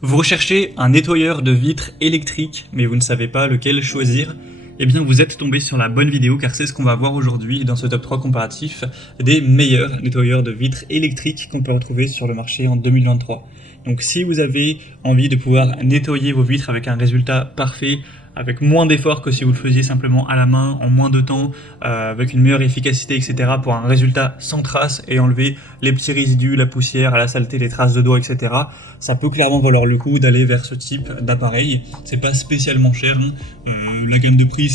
Vous recherchez un nettoyeur de vitres électrique, mais vous ne savez pas lequel choisir? Eh bien, vous êtes tombé sur la bonne vidéo car c'est ce qu'on va voir aujourd'hui dans ce top 3 comparatif des meilleurs nettoyeurs de vitres électriques qu'on peut retrouver sur le marché en 2023. Donc si vous avez envie de pouvoir nettoyer vos vitres avec un résultat parfait, avec moins d'efforts que si vous le faisiez simplement à la main, en moins de temps, avec une meilleure efficacité, etc., pour un résultat sans traces et enlever les petits résidus, la poussière, la saleté, les traces de doigts, etc., ça peut clairement valoir le coup d'aller vers ce type d'appareil. C'est pas spécialement cher, hein. La gamme de prix,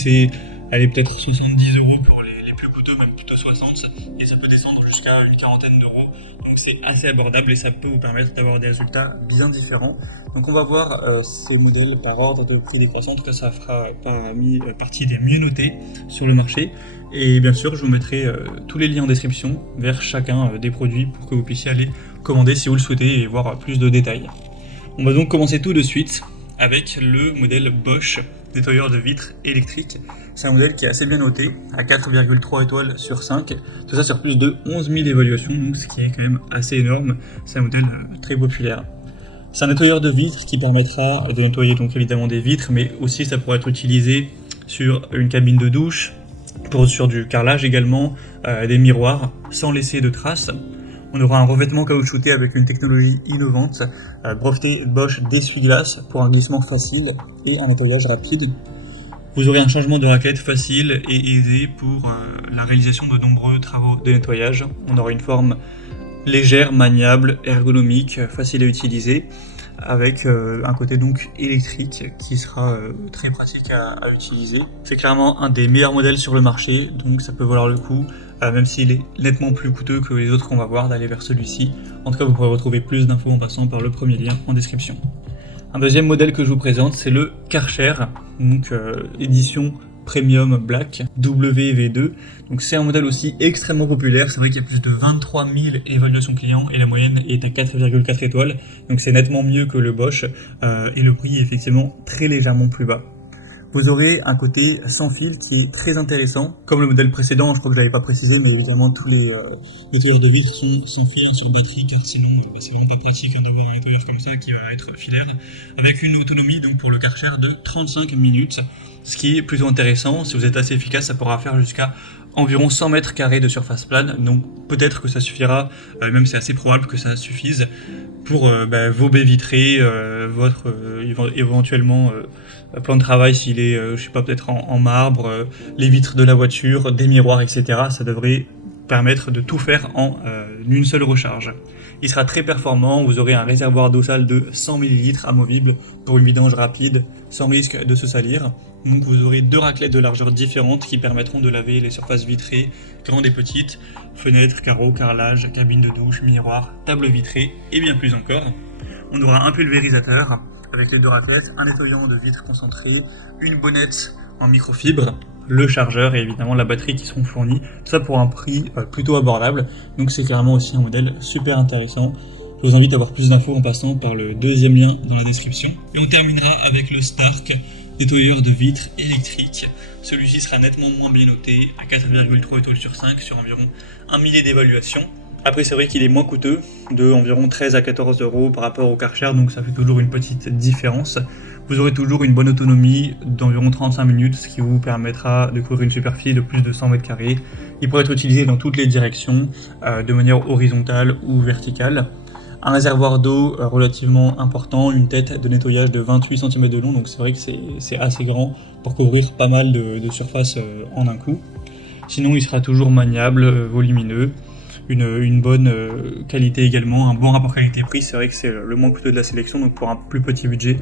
elle est peut-être 70 € pour les plus coûteux, même plutôt 60, et ça peut descendre jusqu'à une quarantaine d'euros. Donc c'est assez abordable et ça peut vous permettre d'avoir des résultats bien différents. Donc on va voir ces modèles par ordre de prix décroissant, en tout cas ça fera partie des mieux notés sur le marché. Et bien sûr je vous mettrai tous les liens en description vers chacun des produits pour que vous puissiez aller commander si vous le souhaitez et voir plus de détails. On va donc commencer tout de suite avec le modèle Bosch nettoyeur de vitres électrique. C'est un modèle qui est assez bien noté, à 4,3 étoiles sur 5, tout ça sur plus de 11 000 évaluations, donc ce qui est quand même assez énorme. C'est un modèle très populaire. C'est un nettoyeur de vitres qui permettra de nettoyer donc évidemment des vitres, mais aussi ça pourrait être utilisé sur une cabine de douche, sur du carrelage également, des miroirs, sans laisser de traces. On aura un revêtement caoutchouté avec une technologie innovante, breveté Bosch d'essuie-glace pour un glissement facile et un nettoyage rapide. Vous aurez un changement de raquette facile et aisé pour la réalisation de nombreux travaux de nettoyage. On aura une forme légère, maniable, ergonomique, facile à utiliser, avec un côté donc électrique qui sera très pratique à utiliser. C'est clairement un des meilleurs modèles sur le marché, donc ça peut valoir le coup, même s'il est nettement plus coûteux que les autres qu'on va voir, d'aller vers celui-ci. En tout cas, vous pourrez retrouver plus d'infos en passant par le premier lien en description. Un deuxième modèle que je vous présente, c'est le Karcher, donc édition Premium Black WV2. Donc c'est un modèle aussi extrêmement populaire. C'est vrai qu'il y a plus de 23 000 évaluations clients et la moyenne est à 4,4 étoiles. Donc c'est nettement mieux que le Bosch et le prix est effectivement très légèrement plus bas. Vous aurez un côté sans fil qui est très intéressant, comme le modèle précédent. Je crois que je l'avais pas précisé, mais évidemment tous les nettoyeurs de vitres sont sans fil, sur batterie, car sinon c'est vraiment pas pratique d'avoir un nettoyeur comme ça qui va être filaire, avec une autonomie donc pour le Karcher de 35 minutes, ce qui est plutôt intéressant. Si vous êtes assez efficace, ça pourra faire jusqu'à environ 100 mètres carrés de surface plane, donc peut-être que ça suffira, même c'est assez probable que ça suffise pour vos baies vitrées, votre éventuellement plan de travail s'il est, je sais pas, peut-être en marbre, les vitres de la voiture, des miroirs, etc. Ça devrait permettre de tout faire en une seule recharge. Il sera très performant, vous aurez un réservoir d'eau sale de 100 ml amovible pour une vidange rapide, sans risque de se salir. Donc vous aurez deux raclettes de largeur différentes qui permettront de laver les surfaces vitrées, grandes et petites, fenêtres, carreaux, carrelage, cabine de douche, miroir, table vitrée et bien plus encore. On aura un pulvérisateur avec les deux raclettes, un nettoyant de vitres concentré, une bonnette en microfibre, le chargeur et évidemment la batterie qui seront fournis, tout ça pour un prix plutôt abordable. Donc c'est clairement aussi un modèle super intéressant. Je vous invite à voir plus d'infos en passant par le deuxième lien dans la description. Et on terminera avec le Stark, nettoyeur de vitres électrique. Celui-ci sera nettement moins bien noté, à 4,3 étoiles sur 5 sur environ 1 millier d'évaluations. Après c'est vrai qu'il est moins coûteux, de environ 13 à 14 € par rapport au Karcher, donc ça fait toujours une petite différence. Vous aurez toujours une bonne autonomie d'environ 35 minutes, ce qui vous permettra de couvrir une superficie de plus de 100 mètres carrés. Il pourrait être utilisé dans toutes les directions, de manière horizontale ou verticale. Un réservoir d'eau relativement important, une tête de nettoyage de 28 cm de long, donc c'est vrai que c'est assez grand pour couvrir pas mal de surface en un coup. Sinon il sera toujours maniable, volumineux, une bonne qualité également, un bon rapport qualité-prix. C'est vrai que c'est le moins coûteux de la sélection, donc pour un plus petit budget,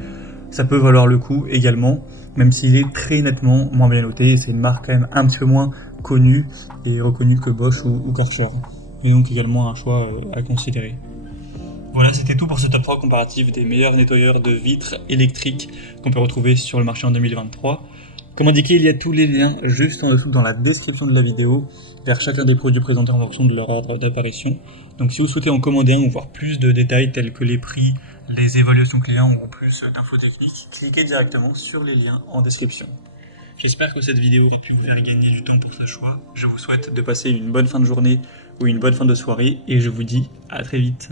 ça peut valoir le coup également, même s'il est très nettement moins bien noté. C'est une marque quand même un petit peu moins connue et reconnue que Bosch ou Karcher, et donc également un choix à considérer. Voilà, c'était tout pour ce top 3 comparatif des meilleurs nettoyeurs de vitres électriques qu'on peut retrouver sur le marché en 2023. Comme indiqué, il y a tous les liens juste en dessous dans la description de la vidéo vers chacun des produits présentés en fonction de leur ordre d'apparition. Donc si vous souhaitez en commander un ou voir plus de détails tels que les prix, les évaluations clients ou plus d'infos techniques, cliquez directement sur les liens en description. J'espère que cette vidéo aura pu vous faire gagner du temps pour ce choix. Je vous souhaite de passer une bonne fin de journée ou une bonne fin de soirée et je vous dis à très vite.